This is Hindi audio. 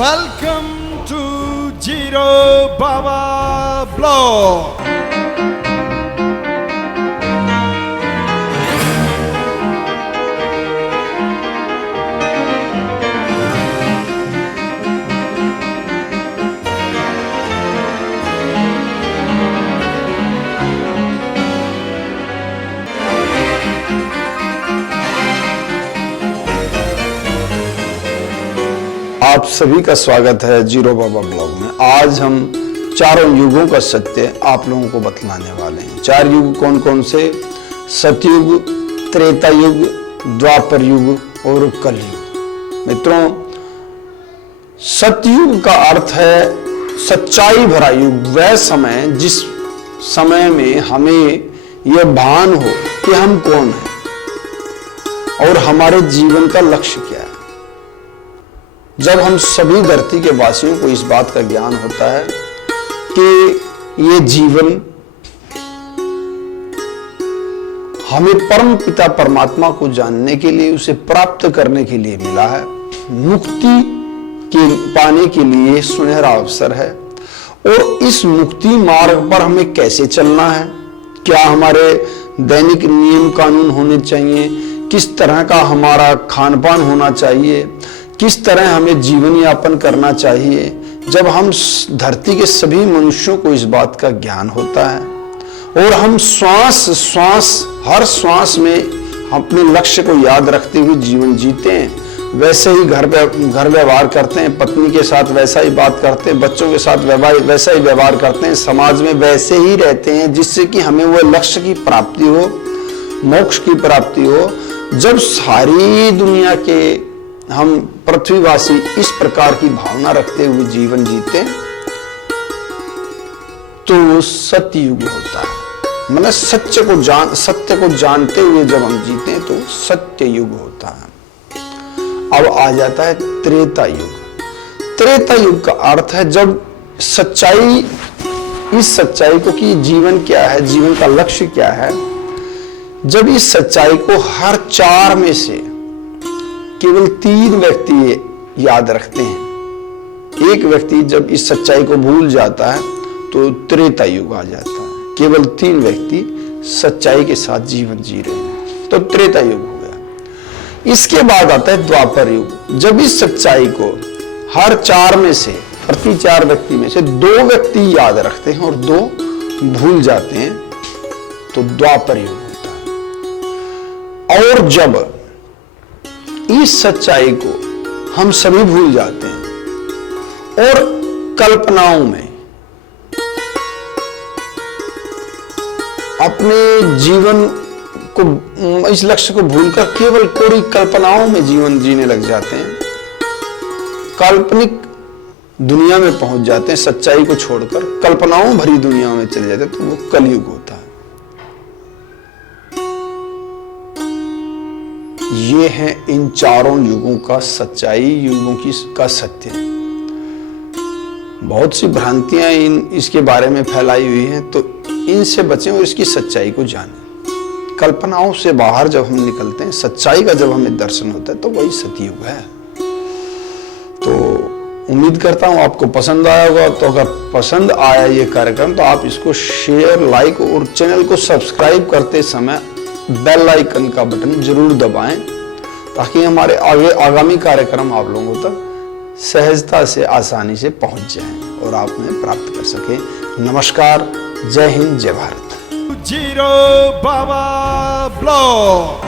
Welcome to Jiro Baba Blog. आप सभी का स्वागत है जीरो बाबा ब्लॉग में। आज हम चारों युगों का सत्य आप लोगों को बतलाने वाले हैं। चार युग कौन कौन से? सतयुग, त्रेता युग, द्वापर युग और कलयुग। मित्रों, सतयुग का अर्थ है सच्चाई भरा युग। वह समय जिस समय में हमें यह भान हो कि हम कौन हैं और हमारे जीवन का लक्ष्य क्या है। जब हम सभी धरती के वासियों को इस बात का ज्ञान होता है कि ये जीवन हमें परम पिता परमात्मा को जानने के लिए, उसे प्राप्त करने के लिए मिला है, मुक्ति के पाने के लिए सुनहरा अवसर है, और इस मुक्ति मार्ग पर हमें कैसे चलना है, क्या हमारे दैनिक नियम कानून होने चाहिए, किस तरह का हमारा खान पान होना चाहिए, किस तरह हमें जीवन यापन करना चाहिए। जब हम धरती के सभी मनुष्यों को इस बात का ज्ञान होता है और हम हर श्वास में अपने लक्ष्य को याद रखते हुए जीवन जीते हैं, वैसे ही घर व्यवहार करते हैं, पत्नी के साथ वैसा ही बात करते हैं, बच्चों के साथ वैसा ही व्यवहार करते हैं, समाज में वैसे ही रहते हैं, जिससे कि हमें वो लक्ष्य की प्राप्ति हो, मोक्ष की प्राप्ति हो। जब सारी दुनिया के हम पृथ्वीवासी इस प्रकार की भावना रखते हुए जीवन जीते तो वो सतयुग होता है। मतलब सत्य को जानते हुए जब हम जीते हैं तो सत्य युग होता है। अब आ जाता है त्रेता युग। त्रेता युग का अर्थ है जब इस सच्चाई को कि जीवन क्या है, जीवन का लक्ष्य क्या है, जब इस सच्चाई को हर चार में से केवल 3 व्यक्ति याद रखते हैं। एक व्यक्ति जब इस सच्चाई को भूल जाता है तो त्रेता युग आ जाता है। केवल 3 व्यक्ति सच्चाई के साथ जीवन जी रहे हैं तो त्रेता युग हो गया। इसके बाद आता है द्वापर युग। जब इस सच्चाई को हर 4 में से, प्रति 4 व्यक्ति में से 2 व्यक्ति याद रखते हैं और 2 भूल जाते हैं तो द्वापर युग होता है। और जब इस सच्चाई को हम सभी भूल जाते हैं और कल्पनाओं में अपने जीवन को, इस लक्ष्य को भूलकर केवल कोरी कल्पनाओं में जीवन जीने लग जाते हैं, काल्पनिक दुनिया में पहुंच जाते हैं, सच्चाई को छोड़कर कल्पनाओं भरी दुनिया में चले जाते हैं, तो वो कलयुग होता है। ये है इन चारों युगों का सच्चाई, युगों का सत्य। बहुत सी भ्रांतियां इसके बारे में फैलाई हुई हैं, तो इनसे बचें और इसकी सच्चाई को जानें। कल्पनाओं से बाहर जब हम निकलते हैं, सच्चाई का जब हमें दर्शन होता है, तो वही सतयुग है। तो उम्मीद करता हूं आपको पसंद आया होगा। तो अगर पसंद आया ये कार्यक्रम तो आप इसको शेयर, लाइक और चैनल को सब्सक्राइब करते समय बेल आइकन का बटन जरूर दबाएं, ताकि हमारे आगामी कार्यक्रम आप लोगों तक सहजता से, आसानी से पहुंच जाएं और आप उन्हें प्राप्त कर सकें। नमस्कार, जय हिंद, जय भारत। Jiro Baba Blog.